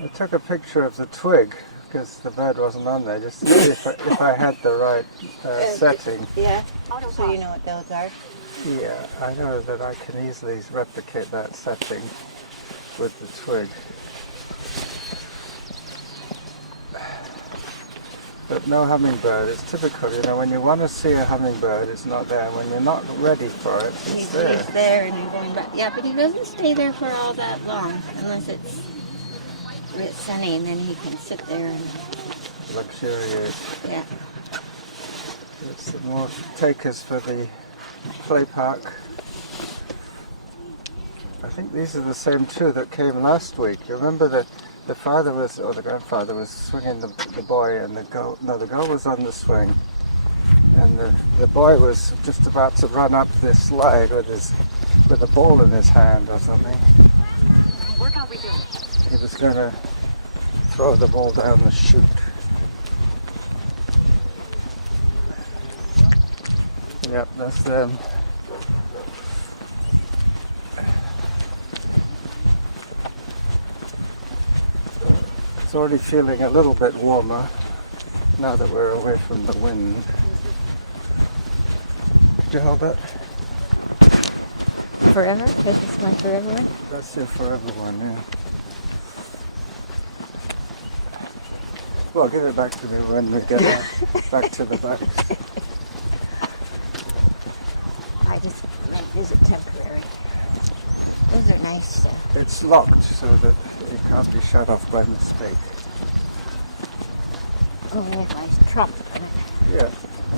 I took a picture of the twig because the bird wasn't on there, just to see if I had the right setting. Yeah, so you know what those are. Yeah, I know that I can easily replicate that setting with the twig. But no hummingbird. It's typical, you know, when you want to see a hummingbird, it's not there. When you're not ready for it, it's there. He's there and then going back. Yeah, but he doesn't stay there for all that long, unless it's sunny, and then he can sit there and Luxuriate. yeah. It's the more takers for the play park. I think these are the same two that came last week. You remember that the father was, or the grandfather was swinging the boy, and the girl was on the swing, and the boy was just about to run up this slide with a ball in his hand or something. Workout resumed. He was going to throw the ball down the chute. Yep, that's them. It's already feeling a little bit warmer now that we're away from the wind. Did you hold it? Forever? This is my forever one? That's your forever one, yeah. Well, give it back to me when we get back to the bags. I just make these are temporary. Those are nice. It's locked so that it can't be shut off by mistake. Only if I drop them. Yeah,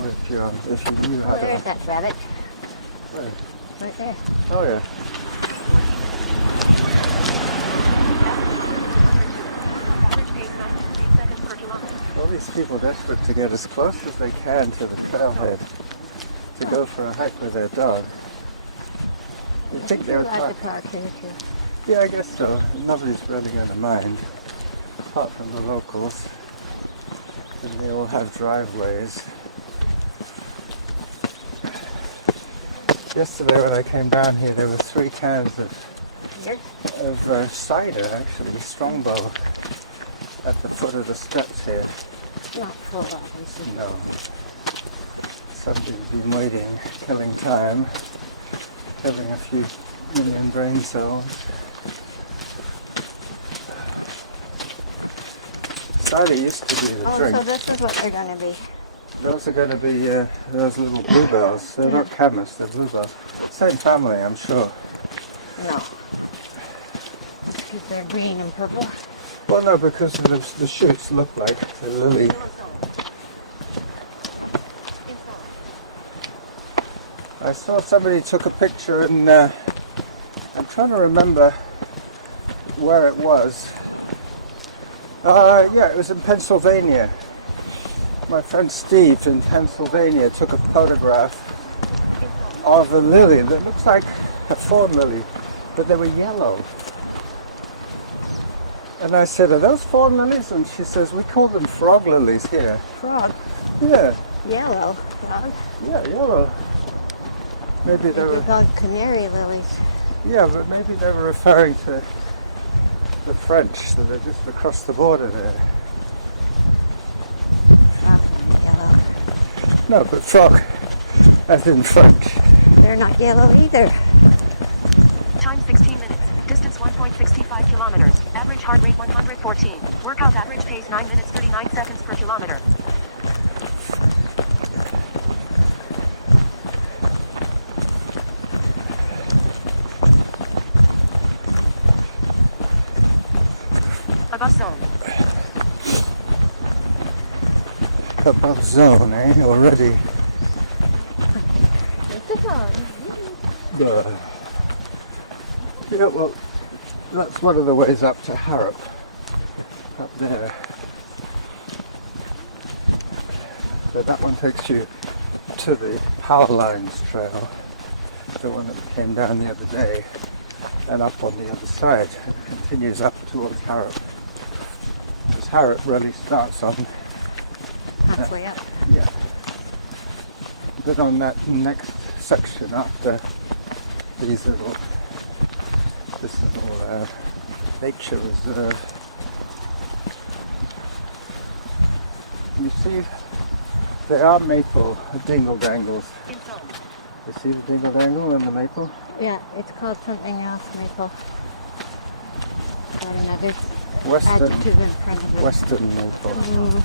or if you knew how There's to... that rabbit. Where? Right there. Oh yeah. All these people desperate to get as close as they can to the trailhead to go for a hike with their dog. You'd think they would There's park. a park here too. Yeah, I guess so. Nobody's really going to mind, apart from the locals. And they all have driveways. Yesterday when I came down here, there were 3 cans of cider, actually, Strongbow, at the foot of the steps here. Not full, obviously. No. Somebody's been waiting, killing time, killing a few million brain cells. Cider used to be the drink. So this is what they're going to be. Those are going to be those little bluebells. They're not chemists, they're bluebells. Same family, I'm sure. No. Because they're green and purple. Well, no, because the shoots look like the lily. I saw somebody took a picture, and I'm trying to remember where it was. Yeah, it was in Pennsylvania. My friend Steve in Pennsylvania took a photograph of a lily that looks like a fawn lily, but they were yellow. And I said, are those fawn lilies? And she says, we call them frog lilies here. Frog. Yeah. Yellow. Frog. Yeah, yellow. Maybe they They're were... called canary lilies. Yeah, but maybe they were referring to the French, that are just across the border there. Frog are yellow. No, but frog, as in French. They're not yellow either. Time 16 minutes. Distance 1.65 kilometers. Average heart rate 114. Workout average pace 9 minutes 39 seconds per kilometer. Above zone. Above zone, eh? Already. It's on. Yeah, well, that's one of the ways up to Harrop. Up there. So that one takes you to the Power Lines Trail, the one that we came down the other day, and up on the other side. It continues up towards Harrop. Because Harrop really starts on... Halfway up. Yeah. But on that next section after this little nature reserve, You see, they are maple dingle dangles. Inside. You see the dingle dangle and the maple? Yeah, it's called something else, maple. Got another Western, adjective in front of it. western maple.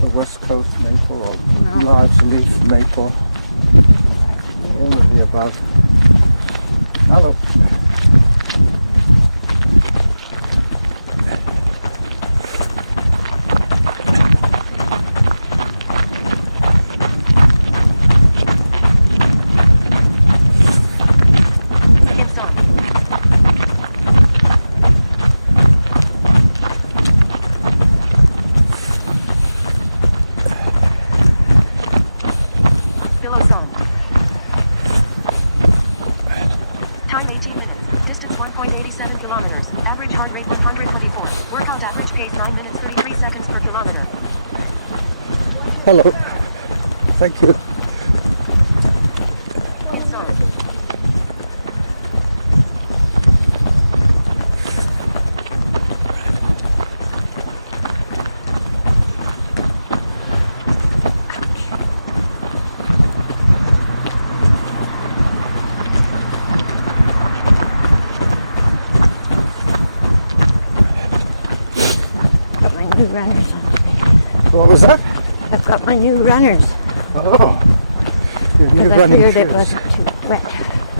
The West Coast maple or No. large leaf maple. All of the above. Now look. Inside. Below sun. Time 18 minutes. Distance 1.87 kilometers. Average heart rate 124. Workout average pace 9 minutes 33 seconds per kilometer. Hello. Thank you. Inside. Got my new runners on. What was that? I've got my new runners. Oh. Your new Because I running figured it shoes. wasn't too wet.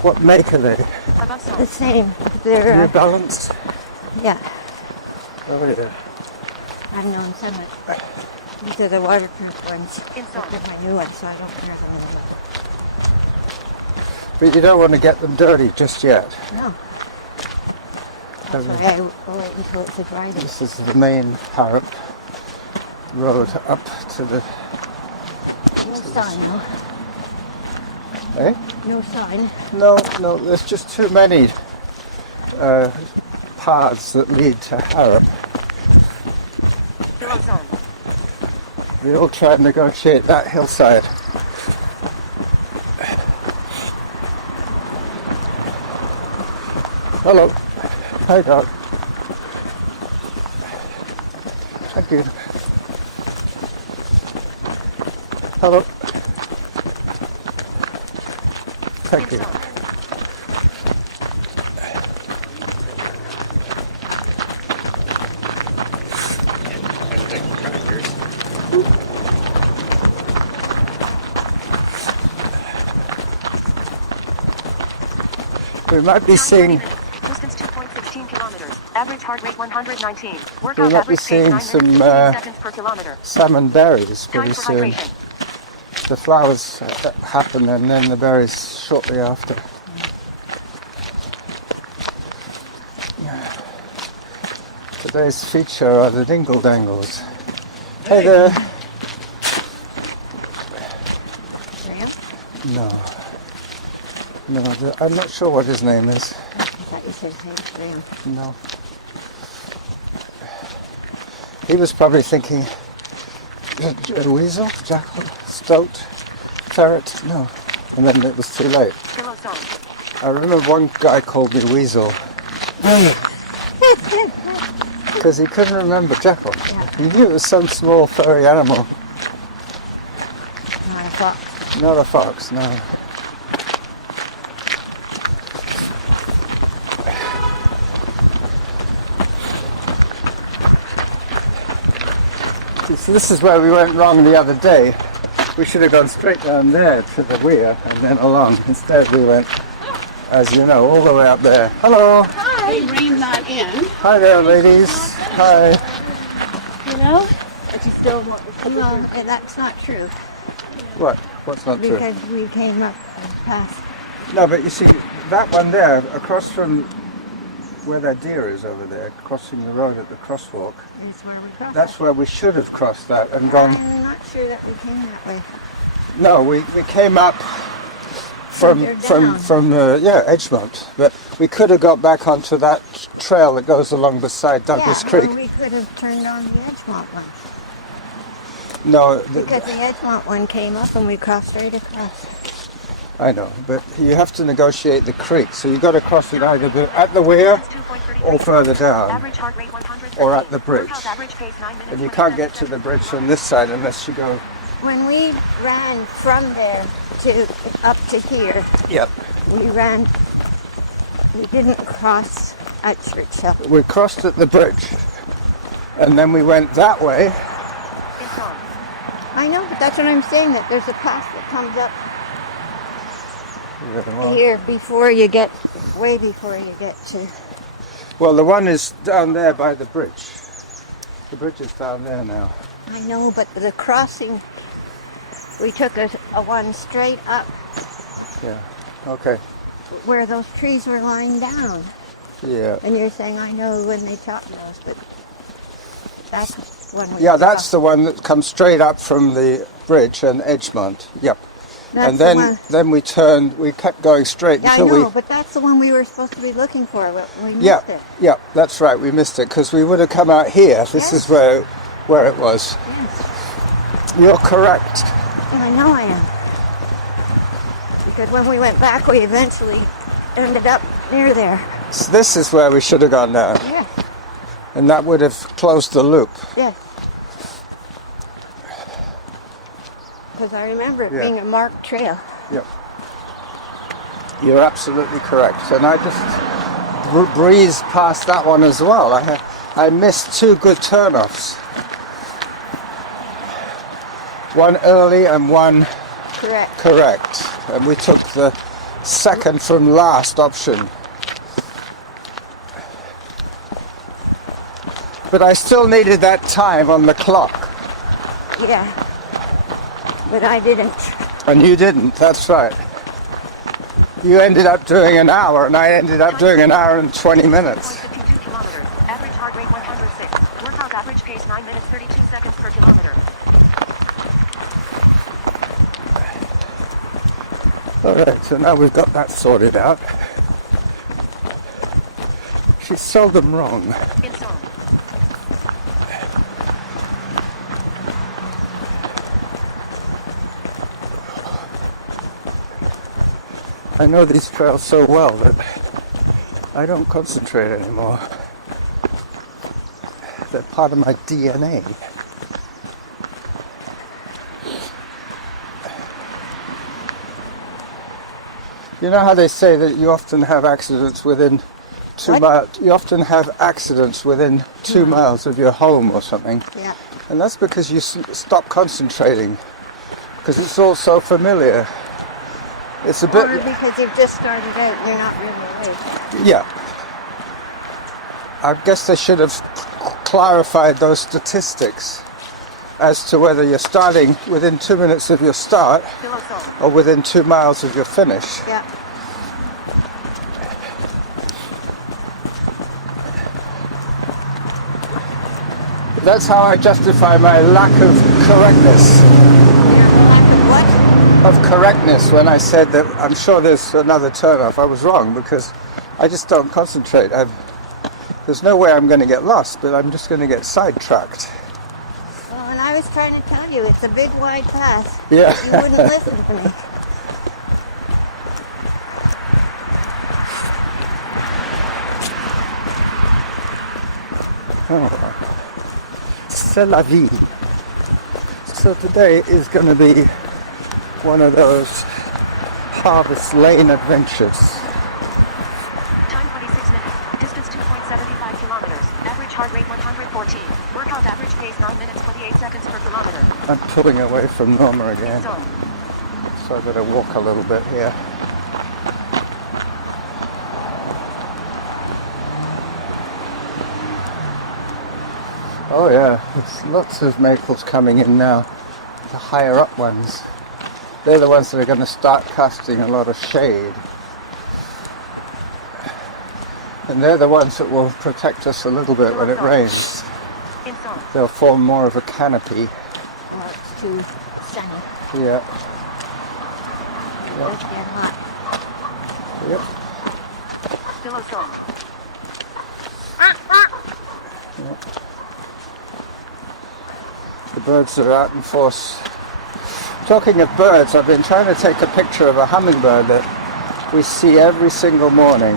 What make are they? Above sun. The same. They're, New Balance? yeah, Oh yeah. I've known so much. These are the waterproof ones. Inside. They're my new ones, so I don't wear them anymore. But you don't want to get them dirty just yet. No. That's why I will wait until it's a dry day. This is the main Harrop road up to the... No sign, no. Eh? No sign. No, there's just too many paths that lead to Harrop. Below sun. We all try and negotiate that hillside. Hello. Hi, dog. Thank you. Hello. Thank you. Inside. We might be Time 20 seeing... minutes. Distance 2.16 kilometers. Average heart rate 119. We Workout might be average pace 9 seeing minutes some 15 seconds per kilometer. salmon berries Time pretty for soon. hydration. The flowers happen and then the berries shortly after. Today's feature are the dingle dangles. Hey there. Graham? No, I'm not sure what his name is. I thought you said his name's Graham. No. He was probably thinking a weasel, jackal, stoat, ferret. No. And then it was too late. Below sun. I remember one guy called me weasel. Because he couldn't remember jackal. Yeah. He knew it was some small furry animal. Not a fox. Not a fox, no. So this is where we went wrong the other day. We should have gone straight down there to the weir and then along. Instead we went, as you know, all the way up there. Hello! They rain not in, Hi there, ladies. Hi. you know, but you still want to Well, that's not true. What? What's not true? Because we came up and past. No, but you see, that one there, across from where that deer is over there, crossing the road at the crosswalk, Is where we crossed. that's where we should have crossed that and gone. I'm not sure that we came that way. No, we came up from Further down. Edgemont, but we could have got back onto that trail that goes along beside Douglas yeah, Creek. well, we could have turned on the Edgemont one. No, Because the Edgemont one came up and we crossed right across. I know, but you have to negotiate the creek, so you've got to cross it either at the weir or further down, Average heart rate 113. or at the bridge. Workout average pace 9 minutes, And you can't get to the bridge from this side unless you go... When we ran from there to up to here, Yep. we didn't cross at Churchill. We crossed at the bridge, and then we went that way. It's on. I know, but that's what I'm saying, that there's a path that comes up Well, here way before you get to... well, the one is down there by the bridge. The bridge is down there now. I know, but the crossing, we took a one straight up Yeah. Okay. where those trees were lying down. Yeah. And you're saying, I know when they chopped those, but that's when we... Yeah, that's the one that comes straight up from the bridge and Edgemont. Yep. That's And the one. then we turned, we kept going straight Yeah, I until know, but that's the one we were supposed to be looking for. We missed Yeah, it. yeah, that's right, we missed it, because we would have come out here. This is where it was. Yes. You're correct. I know I am. Because when we went back, we eventually ended up near there. So this is where we should have gone down. Yes, And that would have closed the loop. yes. Because I remember it Yeah. being a marked trail. Yep. You're absolutely correct. And I just breezed past that one as well. I missed two good turnoffs. One early and one Correct. correct. And we took the second from last option. But I still needed that time on the clock. Yeah. But I didn't. And you didn't, that's right. You ended up doing an hour, and I ended up doing an hour and 20 minutes. 52 kilometers. Average heart rate 106. Workout average pace 9 minutes 32 seconds per kilometer. Alright, so now we've got that sorted out. She's seldom wrong. It's on. I know these trails so well that I don't concentrate anymore. They're part of my DNA. You know how they say that you often have accidents within 2 What? miles? You often have accidents within 2 miles of your home or something. Yeah. And that's because you stop concentrating. Because it's all so familiar. It's a bit... Or because you've just started out and you're not really awake. Yeah. I guess they should have clarified those statistics as to whether you're starting within 2 minutes of your start Below zone. or within 2 miles of your finish. Yeah. That's how I justify my lack of correctness. What? Of correctness when I said that I'm sure there's another turn-off. I was wrong because I just don't concentrate. There's no way I'm going to get lost, but I'm just going to get sidetracked. Well, and I was trying to tell you, it's a big wide path. Yeah. You wouldn't listen to me. Oh. C'est la vie. So today is going to be one of those Harvest Lane adventures. Time 26 minutes. Distance 2.75 kilometers. Average heart rate 114. Workout average pace 9 minutes 28 seconds per kilometer. I'm pulling away from Norma again, Zone. so I better walk a little bit here. Oh yeah, there's lots of maples coming in now. The higher up ones. They're the ones that are going to start casting a lot of shade. And they're the ones that will protect us a little bit when it rains. In zone. They'll form more of a canopy. Or it's too sunny. Yeah. It'll get hot. Yep. Below zone. The birds are out in force Talking of birds, I've been trying to take a picture of a hummingbird that we see every single morning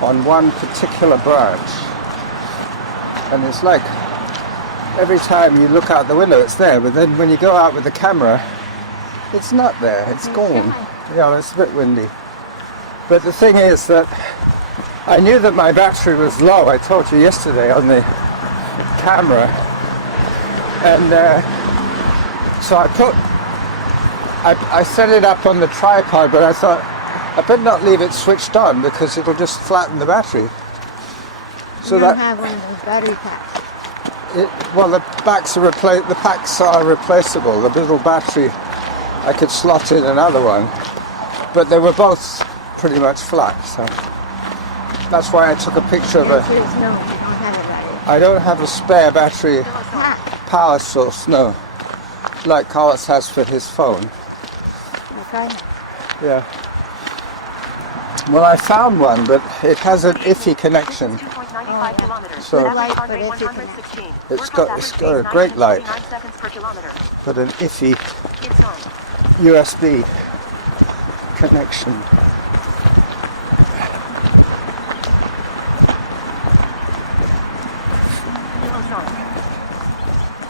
on one particular branch. And it's like every time you look out the window it's there, but then when you go out with the camera it's not there, it's gone. Yeah, it's a bit windy. But the thing is that I knew that my battery was low, I told you yesterday on the camera, and so I set it up on the tripod, but I thought I better not leave it switched on because it'll just flatten the battery. So you that don't have one of those battery packs. well, the packs are replaceable. The little battery, I could slot in another one, but they were both pretty much flat. So that's why I took a picture of The a. answer is no, you don't have it right. I don't have a spare battery power source, no, like Carlos has for his phone. Okay. Yeah. Well, I found one, but it has an iffy connection. 2.95 kilometers. So- Average heart rate But it's 116. It's Workout got average a pace great 9 light. minutes, 39 seconds per kilometer. But an iffy It's on. USB connection.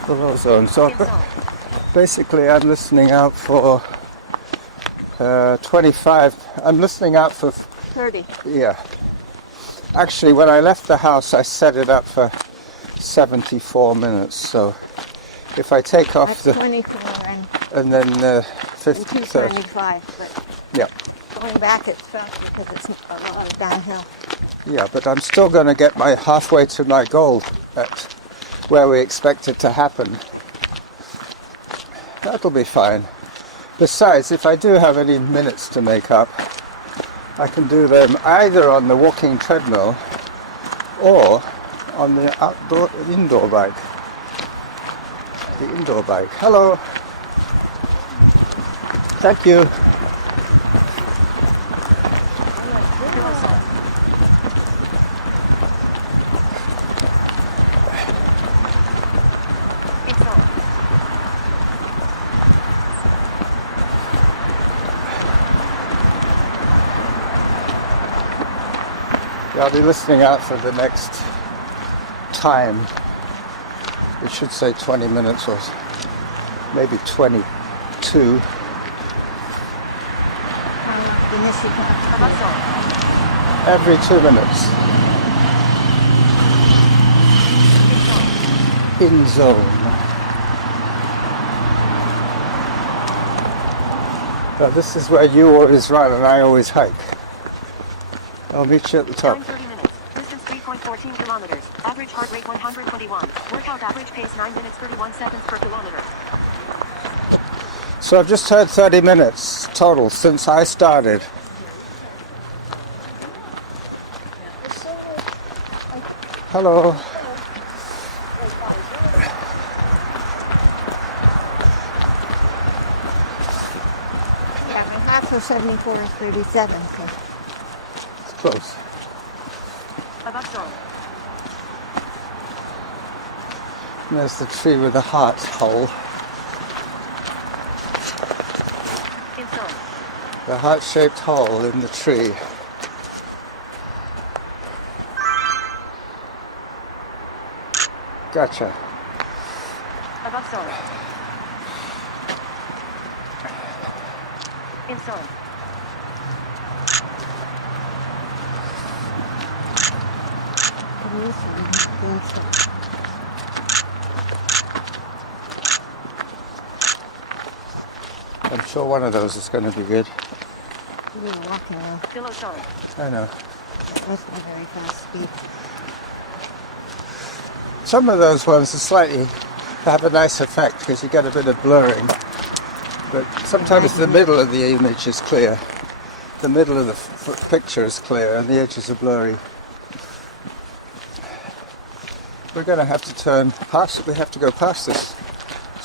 Below zone. So It's on. basically I'm listening out for 25. I'm listening out for 30. yeah. Actually, when I left the house, I set it up for 74 minutes. So if I take off That's the 24 and then and 50, 30. 225, but Yeah, going back it's fast because it's a lot of downhill. yeah. But I'm still going to get my halfway to my goal at where we expect it to happen. That'll be fine. Besides, if I do have any minutes to make up, I can do them either on the walking treadmill or on the indoor bike. The indoor bike. Hello. Thank you. It's on. Yeah, I'll be listening out for the next time. It should say 20 minutes or maybe 22. Above zone. Every 2 minutes. In zone. Now this is where you always run and I always hike. I'll meet you at the top. Time 30 minutes. Distance 3.14 kilometers. Average heart rate 121. Workout average pace 9 minutes 31 seconds per kilometer. So I've just heard 30 minutes total since I started. Hello. Yeah, my half of 74 is 37, so It's close. Above zone. And there's the tree with the heart hole. In zone. The heart-shaped hole in the tree. Gotcha. Above zone. In zone. I'm sure one of those is going to be good. we're walking now. Below zone. I know. That's not very fast speed. Some of those ones are slightly have a nice effect because you get a bit of blurring. But sometimes the middle of the image is clear. The middle of the picture is clear and the edges are blurry. We're going to have to turn past. We have to go past this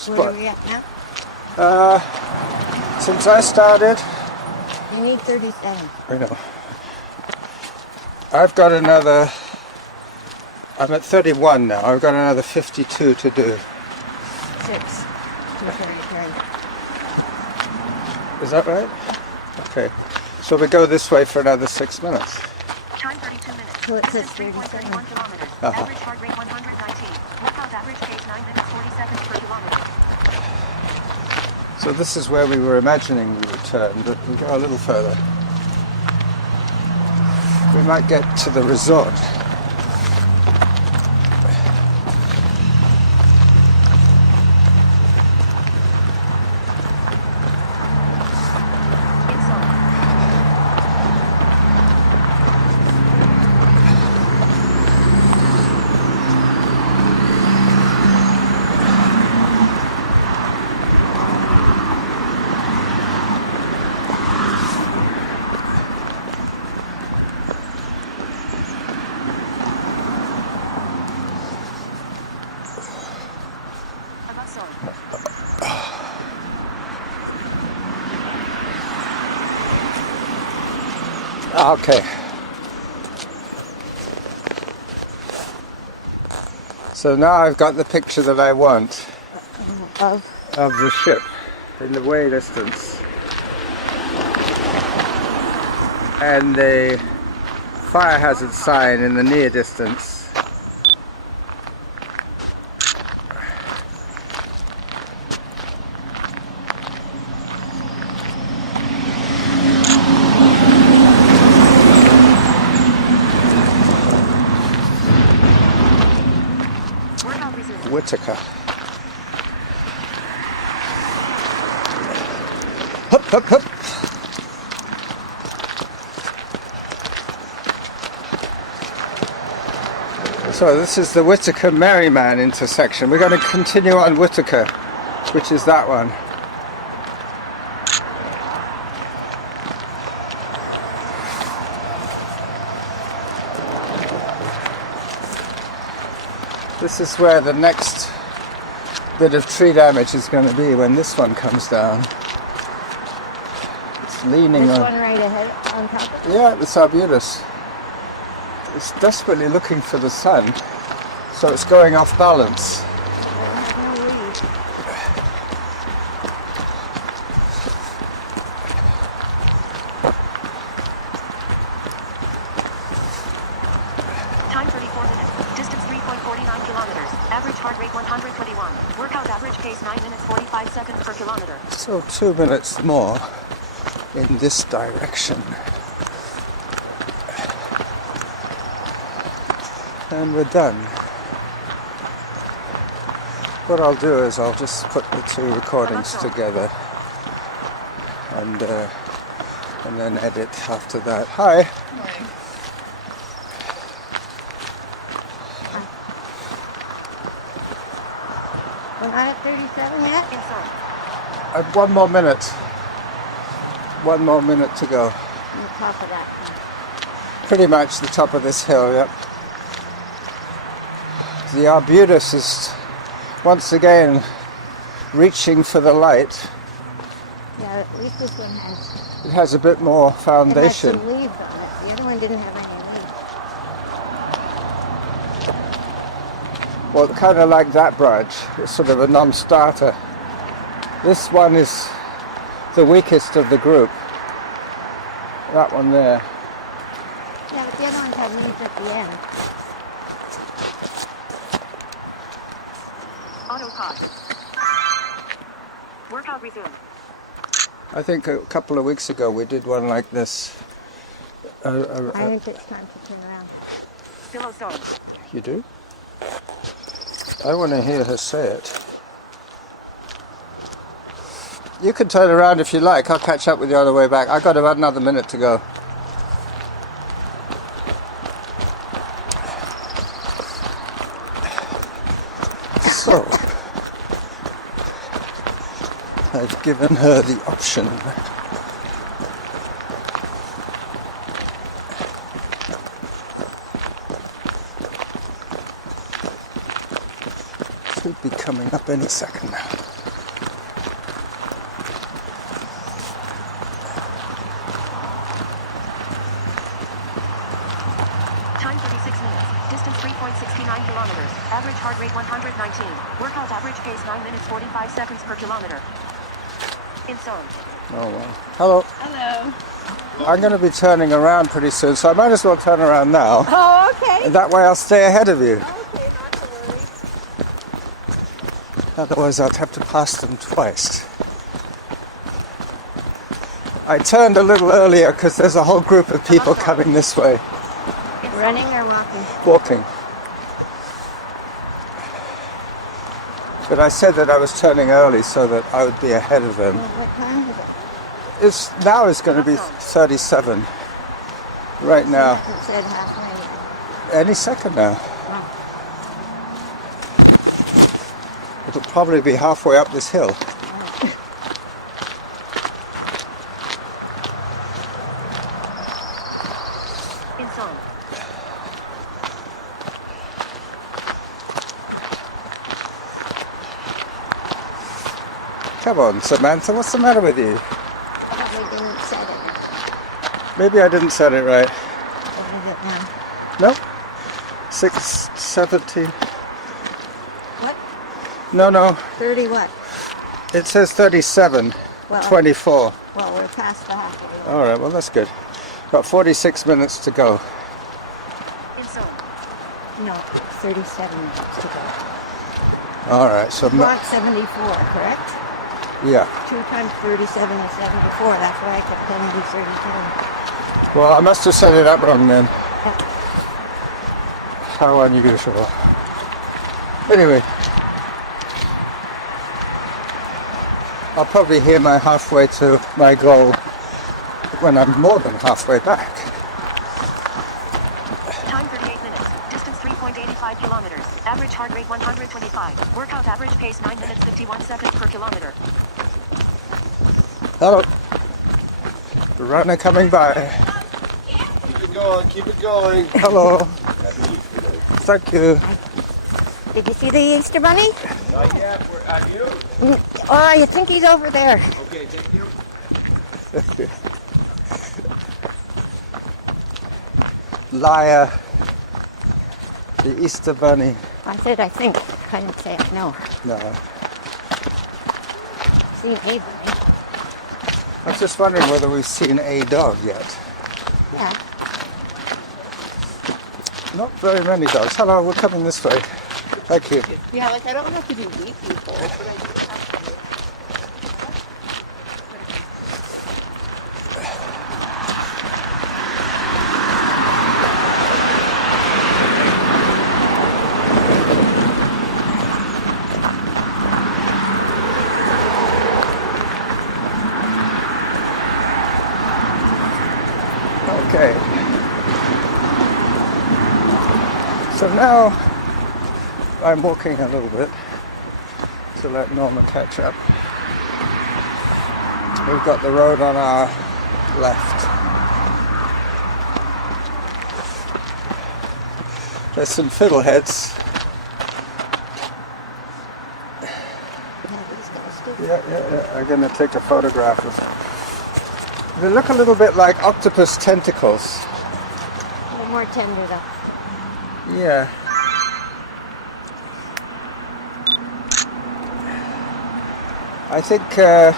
Where spot. are we at now? Since I started, You need 37. I know. I've got another. I'm at 31 now. I've got another 52 to do. 6. 233. Is that right? Okay. So we go this way for another 6 minutes. Time 32 minutes. So it says Distance 37. 3.31 kilometers. Uh-huh. Average heart rate 119. Workout average pace 9 minutes 40 seconds per kilometer. So this is where we were imagining we would turn, but we go a little further. We might get to the resort. Inside. Above zone. Okay. So now I've got the picture that I want Of of the ship in the way distance. And the fire hazard sign in the near distance. Workout resumed. Whitaker. Hup, hup, hup. So this is the Whitaker Merryman intersection. We're going to continue on Whitaker, which is that one. This is where the next bit of tree damage is going to be when this one comes down. It's leaning this on. one right ahead on top of it. Yeah, the Arbutus. It's desperately looking for the sun, so it's going off balance. There's no leaves. Time 34 minutes. Distance 3.49 kilometers. Average heart rate 121. Workout average pace 9 minutes 45 seconds per kilometer. So 2 minutes more in this direction. And we're done. What I'll do is I'll just put the two recordings together and then edit after that. Hi. We're not at 37 yet? Inside. I've 1 more minute. 1 more minute to go. On the top of that. Pretty much the top of this hill, yep. The Arbutus is once again reaching for the light. Yeah, at least this one has. It has a bit more It has foundation. some leaves on it. The other one didn't have any leaves. Well, kind of like that branch. It's sort of a non-starter. This one is the weakest of the group. That one there. Yeah, but the other ones had leaves at the end. Auto pause. Workout resumed. I think a couple of weeks ago we did one like this. I think it's time to turn around. Pillow zone. You do? I want to hear her say it. You can turn around if you like. I'll catch up with you on the way back. I've got about another minute to go. So, I've given her the option. Should be coming up any second now. Time 36 minutes. Distance 3.69 kilometers. Average heart rate 119. Workout average pace 9 minutes 45 seconds per kilometer. In song. Oh, well. Hello. Hello. I'm going to be turning around pretty soon, so I might as well turn around now. Oh, okay. And that way I'll stay ahead of you. Okay, not to worry. Otherwise I'd have to pass them twice. I turned a little earlier because there's a whole group of people coming this way. Running or walking? Walking. But I said that I was turning early so that I would be ahead of them. Well, what time is it? Now it's going to be 37. Right now. It said halfway. Any second now. It'll probably be halfway up this hill. In song. Come on, Samantha, what's the matter with you? Probably didn't set it. Maybe I didn't set it right. What is it now? No? 6:17. What? No. 30 what? It says 37. Well, 24. Well, we're past the halfway. All right, well, that's good. Got 46 minutes to go. In song. No, 37 minutes to go. All right, so... Block 74, correct? Yeah. 2 times 37 is 74. That's why I kept telling you 37. Well, I must have set it up wrong then. How unusual. Anyway. I'll probably hear my halfway to my goal when I'm more than halfway back. Time 38 minutes. Distance 3.85 kilometers. Average heart rate 125. Workout average pace 9 minutes 51 seconds per kilometer. Hello. The runner coming by. Keep it going, keep it going. Hello. Thank you. Did you see the Easter Bunny? Not yet, have you? Oh, you think he's over there? Okay, thank you. Liar. The Easter Bunny. I said I think. I didn't say I know. No. Seen a bunny. I was just wondering whether we've seen a dog yet. Yeah. Not very many dogs. Hello, we're coming this way. Thank you. Yeah, like I don't have to do weekly polls, but I do have to. Okay. So now I'm walking a little bit to let Norma catch up. We've got the road on our left. There's some fiddleheads. Yeah. I'm going to take a photograph of them. They look a little bit like octopus tentacles. A little more tender though. Yeah. I think that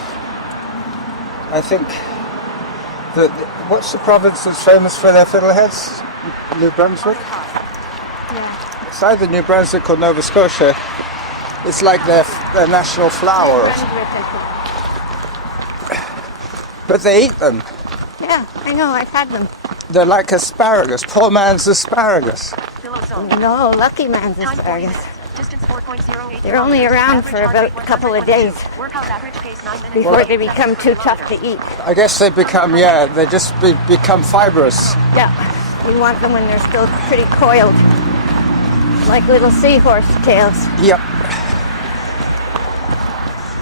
what's the province that's famous for their fiddleheads? New Brunswick? Yeah. It's either New Brunswick or Nova Scotia. It's like their national flower. But they eat them. Yeah, I know, I've had them. They're like asparagus, poor man's asparagus. Below zone. No, lucky man's Time 40 asparagus. minutes. Distance 4.08 They're only kilometers. around Average for heart about rate a couple of 122. days Workout average pace 9 minutes before they 48 become seconds too per tough to kilometer. eat. I guess they become, they just become fibrous. Yeah, you want them when they're still pretty coiled, like little seahorse tails. Yep.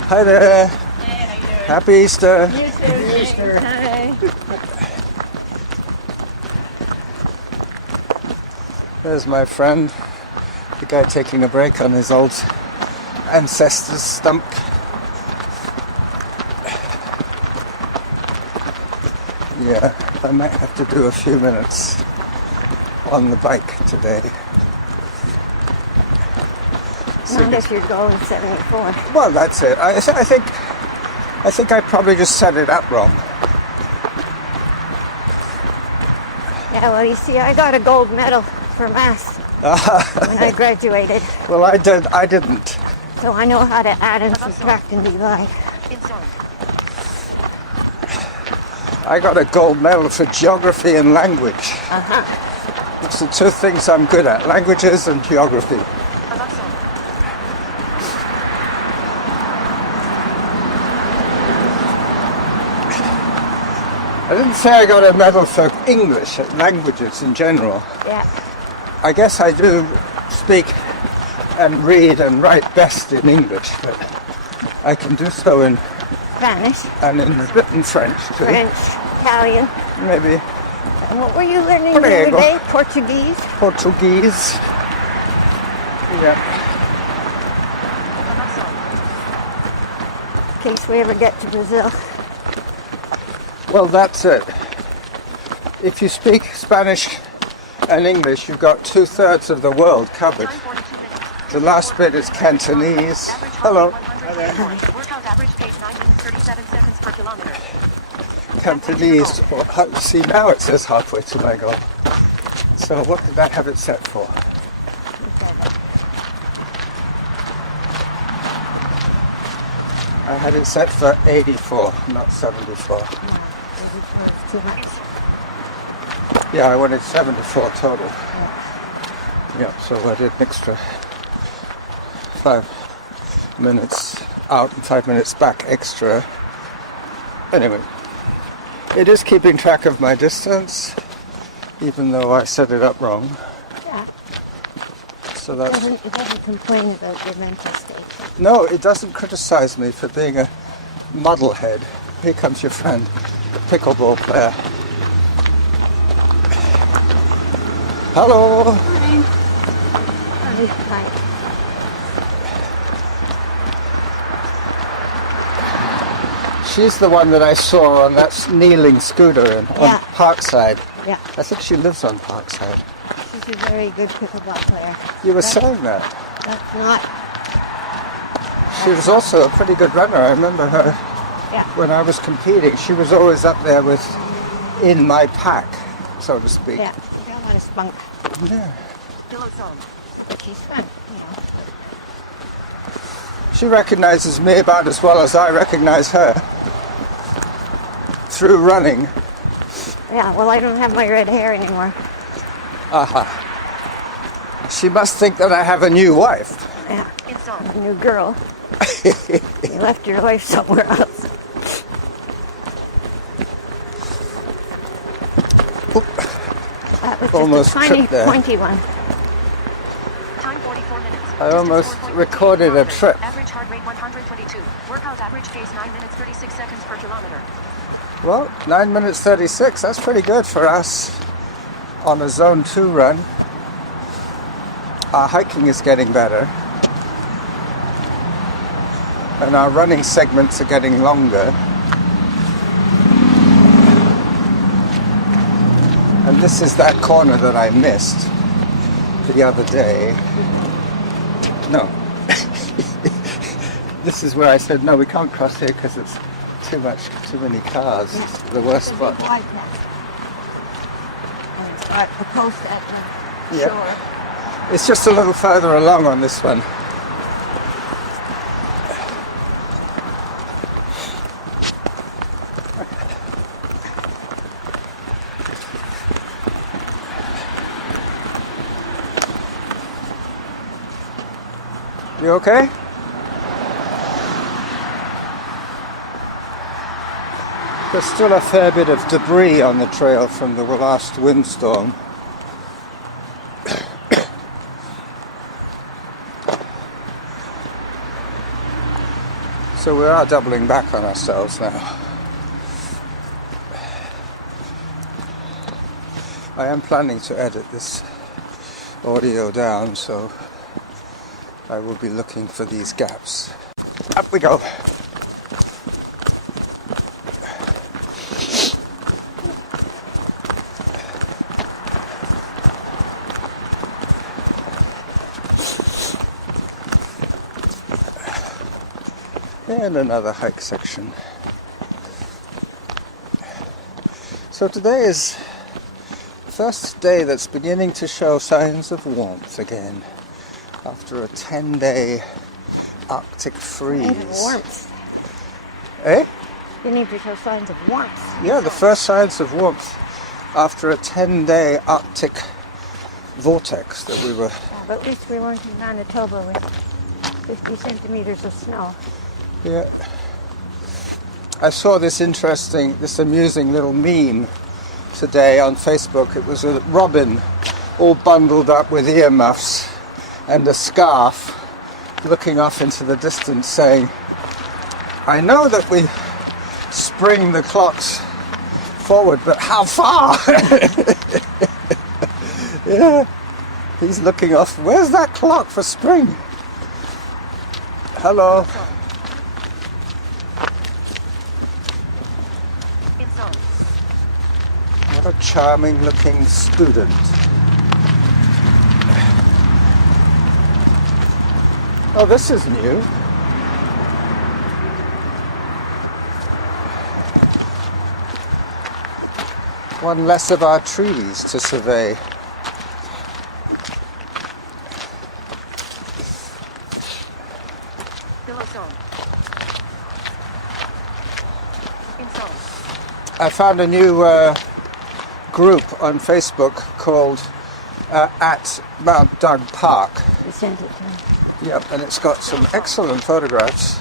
Hi there. Hey, how you doing? Happy Easter. Hi. There's my friend, the guy taking a break on his old ancestor's stump. Yeah, I might have to do a few minutes on the bike today. Not if you're going 74. Well, that's it. I think I think I probably just set it up wrong. Yeah, well, you see, I got a gold medal for math when I graduated. Well, I didn't. So I know how to add and subtract and divide. Inside. I got a gold medal for geography and language. Uh-huh. It's the two things I'm good at, languages and geography. Alexa. I didn't say I got a medal for English, languages in general. Yeah. I guess I do speak and read and write best in English, but I can do so in Spanish, and in written French too. French, Italian. Maybe And what were you learning the other Prego. day? Portuguese? Portuguese. Yeah. Alexa. In case we ever get to Brazil. Well, that's it. If you speak Spanish and English, you've got 2/3 of the world covered. Time 42 minutes. The last bit is Cantonese. Average heart Hello. rate 100. Workout average pace 9 minutes 37 seconds per kilometer. Cantonese. See, now it says halfway to my goal. So what did I have it set for? I had it set for 84, not 74. Too much. Yeah, I wanted 74 total. Yeah, so I did an extra 5 minutes out and 5 minutes back extra. Anyway, it is keeping track of my distance, even though I set it up wrong. Yeah. So It that's... doesn't complain about your mental state. No, it doesn't criticize me for being a muddlehead. Here comes your friend, the pickleball player. Hello! Hi. She's the one that I saw on that kneeling scooter on Yeah. Parkside. Yeah, I think she lives on Parkside. she's a very good pickleball player. You were That's- saying that. That's not, She was also a pretty good runner. I remember her yeah. when I was competing. She was always up there with in my pack, so to speak. Yeah, she's got a lot of spunk. Yeah. Pillow zone. But she's fun, you know. She recognizes me about as well as I recognize her through running. Yeah, well, I don't have my red hair anymore. Aha. She must think that I have a new wife. Yeah, Inside. a new girl. You left your wife somewhere else. That was just Almost a tiny, tripped there. pointy one. Time 44 minutes. I almost Distance 4.15 recorded a kilometers. trip. Average heart rate 122. Workout average pace 9 minutes 36 seconds per kilometer. Well, 9 minutes 36, that's pretty good for us on a zone 2 run. Our hiking is getting better. And our running segments are getting longer. And this is that corner that I missed the other day. No. This is where I said, no, we can't cross here because it's too many cars. It's the worst spot. And it's got a post at the Yeah. shore. It's just a little further along on this one. You okay? There's still a fair bit of debris on the trail from the last windstorm. So we are doubling back on ourselves now. I am planning to edit this audio down, so I will be looking for these gaps. Up we go. And another hike section. So today is the first day that's beginning to show signs of warmth again after a 10-day Arctic freeze. Signs of warmth. Eh? You need to show signs of warmth. Yeah, the first signs of warmth after a 10-day Arctic vortex that we were... Yeah, but at least we weren't in Manitoba with 50 centimeters of snow. Yeah. I saw this amusing little meme today on Facebook. It was a robin all bundled up with earmuffs and a scarf looking off into the distance saying, I know that we spring the clocks forward, but how far? Yeah, he's looking off. Where's that clock for spring? Hello. What a charming looking student. Oh, this is new. One less of our trees to survey. I found a new group on Facebook called at Mount Doug Park. You sent it to me. Yep, and it's got some excellent photographs.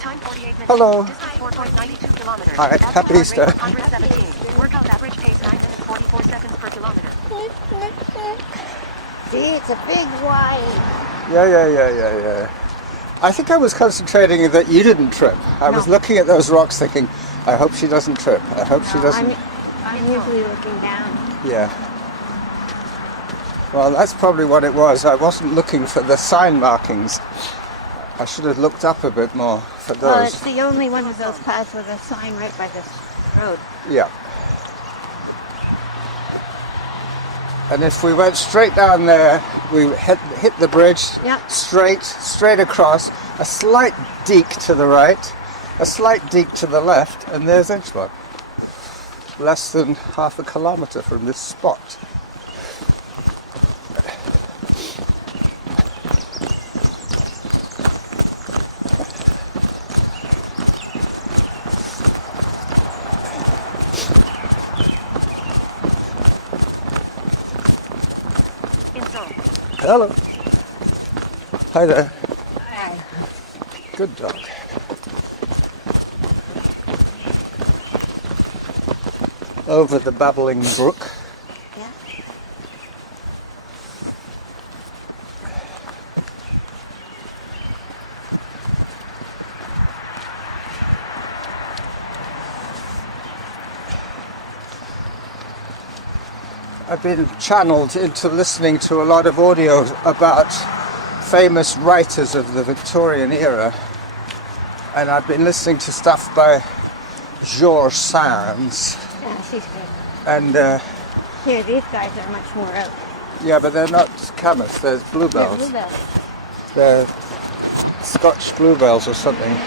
Time 48 minutes. Hello. Distance 4.92 kilometers. Hi, Average happy heart Easter. rate 117. Workout average pace 9 minutes 44 seconds per kilometer. See, it's a big Y. Yeah. I think I was concentrating that you didn't trip. I was looking at those rocks thinking, I hope she doesn't trip. I hope she doesn't... I'm usually looking down. Yeah. Well, that's probably what it was. I wasn't looking for the sign markings. I should have looked up a bit more for those. Well, it's the only one of those paths with a sign right by the road. Yeah. And if we went straight down there, we hit the bridge, straight across, a slight deek to the right, a slight deek to the left, and there's Edgeworth. Less than half a kilometre from this spot. Hello. Hi there. Hi. Good dog. Over the babbling brook. Yeah. I've been channeled into listening to a lot of audio about famous writers of the Victorian era, and I've been listening to stuff by George Sand. Yeah, she's good. And Here, these guys are much more out. yeah, but they're not camas, they're bluebells. They're bluebells. They're Scotch bluebells or something. Average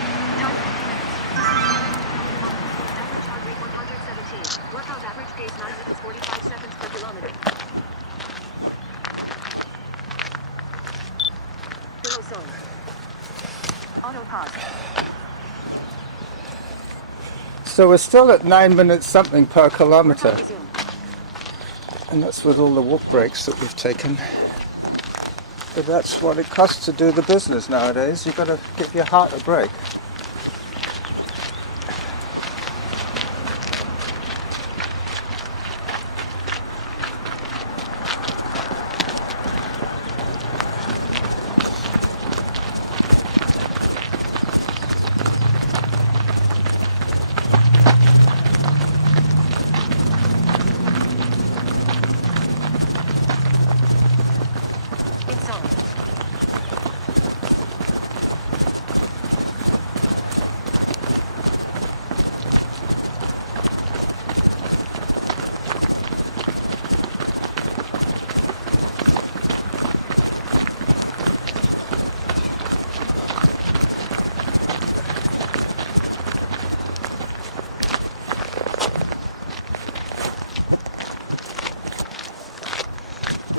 heart rate 117. Workout average pace 9 minutes 45 seconds per kilometer. Below zone. Auto pause. So we're still at 9 minutes something per kilometre, Workout resume. and that's with all the walk breaks that we've taken. But that's what it costs to do the business nowadays. You've got to give your heart a break.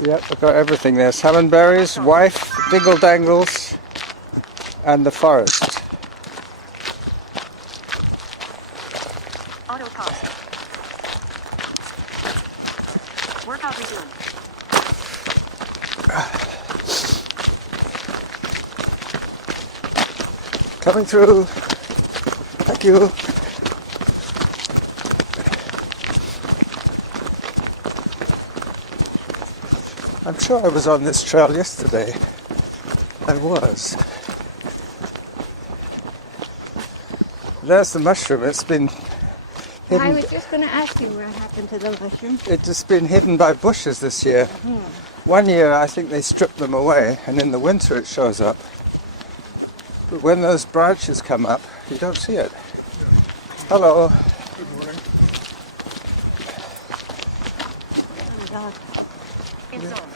Yep, I've got everything there. Salmon berries, wife, dingle dangles, and the forest. Auto pause. Workout resumed. Coming through. Thank you. I'm sure I was on this trail yesterday. I was. There's the mushroom. It's been I hidden. was just going to ask you what happened to the mushroom. It's just been hidden by bushes this year. One year I think they stripped them away, and in the winter it shows up. But when those branches come up, you don't see it. Hello. Good morning. Oh, God. In zone.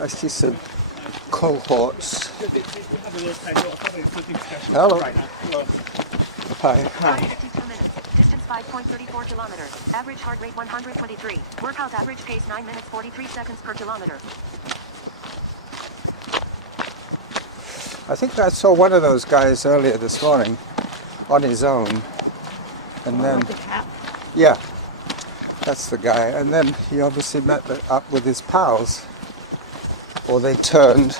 I see some cohorts. Hello. Hi. Time 52 minutes. Distance 5.34 kilometers. Average heart rate 123. Workout average pace 9 minutes 43 seconds per kilometer. I think I saw one of those guys earlier this morning on his own. And then, The cap. yeah, that's the guy. And then he obviously met up with his pals. Or they turned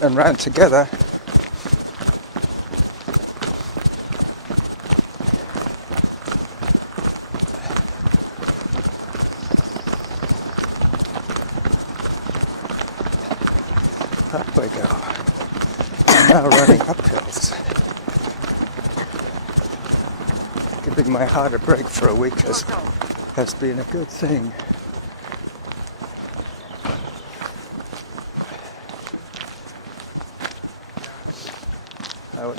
and ran together. Up we go. Now running up hills. Giving my heart a break for a week has been a good thing.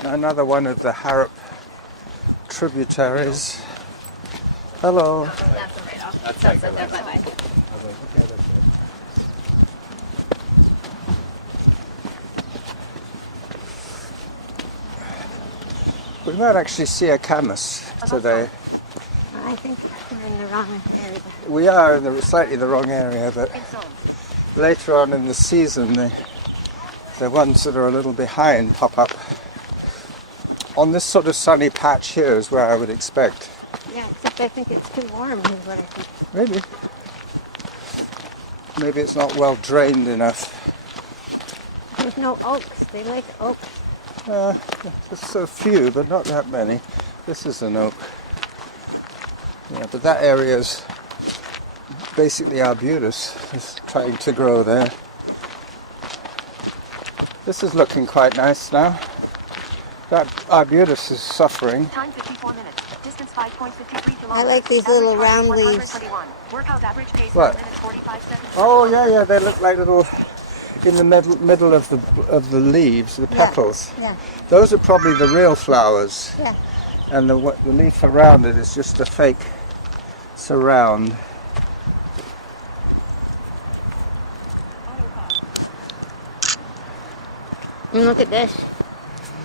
Another one of the Harrop tributaries. Hello. That's a write-off. That's a bye-bye. We might actually see a camas today. I think we're in the wrong area. We are in slightly the wrong area, but In zone. later on in the season, the ones that are a little behind pop up. On this sort of sunny patch here is where I would expect. Yeah, except I think it's too warm is what I think. Maybe. Maybe it's not well drained enough. There's no oaks. They like oaks. There's a few, but not that many. This is an oak. Yeah, but that area is basically arbutus. It's trying to grow there. This is looking quite nice now. That arbutus is suffering. Time 54 minutes. Distance 5.53 kilometers. I like these little Average heart round rate leaves. 121. Workout average pace What? 9 minutes 45 seconds. Oh yeah, they look like little in the middle of the leaves, the petals. Yeah. Those are probably the real flowers, Yeah. and the leaf around it is just a fake surround. And look at this.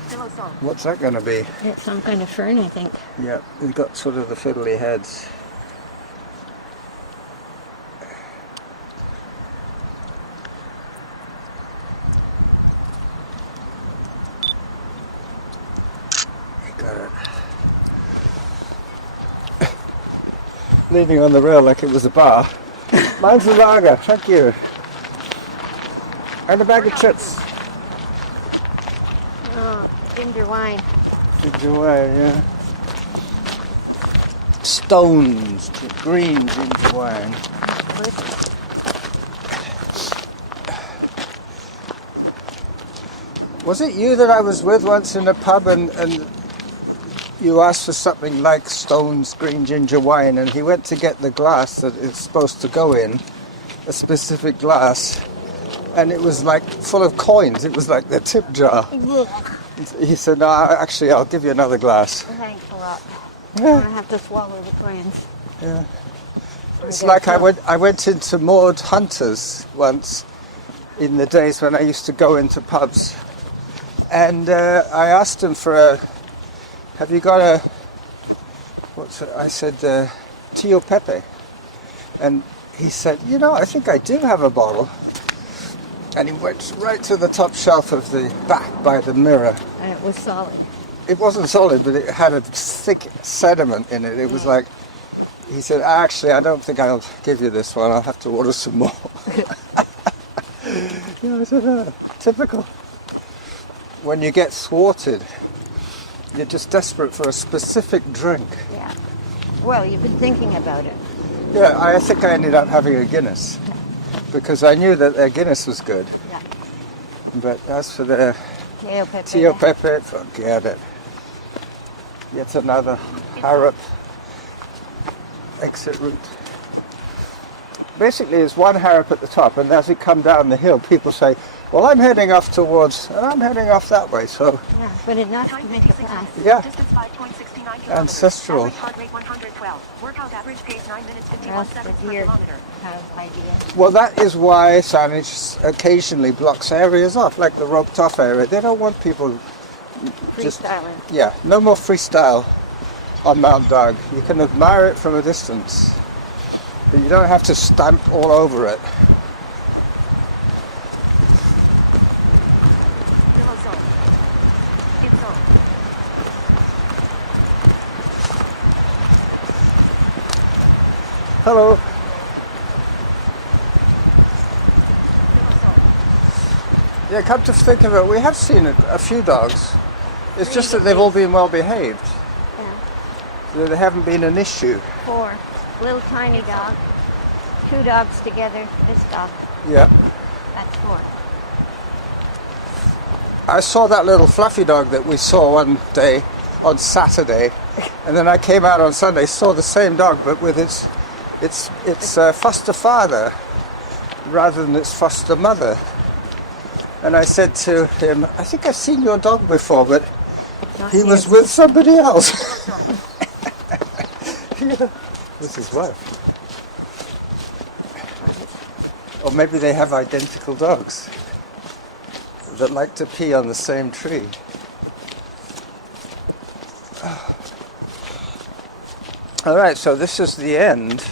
Below zone. What's that going to be? It's some kind of fern, I think. Yeah, they've got sort of the fiddly heads. You got it. Leaning on the rail like it was a bar. Mine's a lager, thank you. And a bag of chips. Oh, ginger wine. Ginger wine, yeah. Stones, green ginger wine. Was it you that I was with once in a pub and you asked for something like Stone's green ginger wine, and he went to get the glass that it's supposed to go in, a specific glass, and it was like full of coins. It was like the tip jar. He said, no, actually, I'll give you another glass. Thanks a lot. I'm going to have to swallow the coins. Yeah. It's like I went into Maud Hunter's once in the days when I used to go into pubs, and I asked him for have you got a, I said, Tio Pepe, and he said, you know, I think I do have a bottle. And he went right to the top shelf of the back by the mirror. And it was solid. It wasn't solid, but it had a thick sediment in it. It was like, he said, actually, I don't think I'll give you this one. I'll have to order some more. I said, typical. When you get thwarted, you're just desperate for a specific drink. Yeah. Well, you've been thinking about it. Yeah, I think I ended up having a Guinness because I knew that their Guinness was good. Yeah. But as for the Tio Pepe. Pepe, forget it. Yet another Harrop exit route. Basically, it's one Harrop at the top, and as you come down the hill, people say, well, I'm heading off towards, and I'm heading off that way, so... Yeah, but enough to Time make a 56 pass. Yeah. Distance 5.69 kilometers. Ancestral. Average heart rate 112. Workout average pace 9 minutes 51 Else seconds the per deer kilometer. have idea. Well, that is why signage occasionally blocks areas off, like the roped off area. They don't want people just... Freestyling. Yeah, no more freestyle on Mount Doug. You can admire it from a distance, but you don't have to stamp all over it. Below zone. In zone. Hello. Below zone. Yeah, come to think of it, we have seen a few dogs. It's just that they've all been well behaved. Yeah. There haven't been an issue. 4. Little tiny dog. 2 dogs together. This dog. Yeah. That's 4. I saw that little fluffy dog that we saw one day on Saturday, and then I came out on Sunday, saw the same dog, but with its foster father rather than its foster mother. And I said to him, I think I've seen your dog before, but Not he here. was with somebody else. With his wife. Or maybe they have identical dogs that like to pee on the same tree. All right, so this is the end,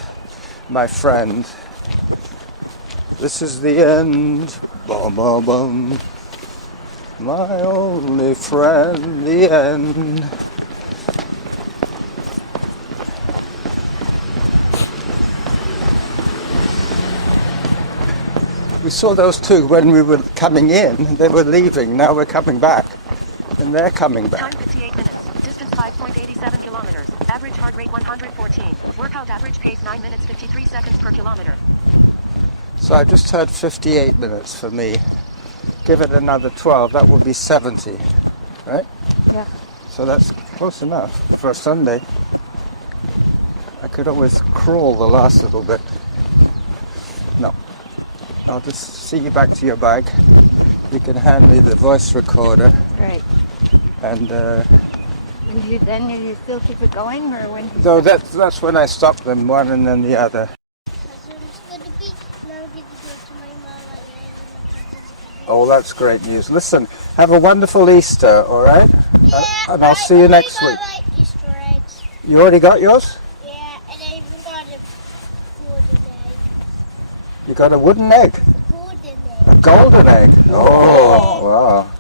my friend. This is the end. Bum, bum, bum. My only friend, the end. We saw those two when we were coming in. They were leaving. Now we're coming back. And they're coming back. Time 58 minutes. Distance 5.87 kilometers. Average heart rate 114. Workout average pace 9 minutes 53 seconds per kilometer. So I just heard 58 minutes for me. Give it another 12, that would be 70, right? Yeah. So that's close enough for a Sunday. I could always crawl the last little bit. No. I'll just see you back to your bag. You can hand me the voice recorder, Right. and And you still keep it going, or when? though that's when I stop them, one and then the other. Oh, that's great news. Listen, have a wonderful Easter, all right? Yeah, And I'll see you next week. I like Easter eggs. You already got yours? Yeah, and I even got a golden egg. You got a wooden egg? Golden egg. A golden egg? Oh, wow.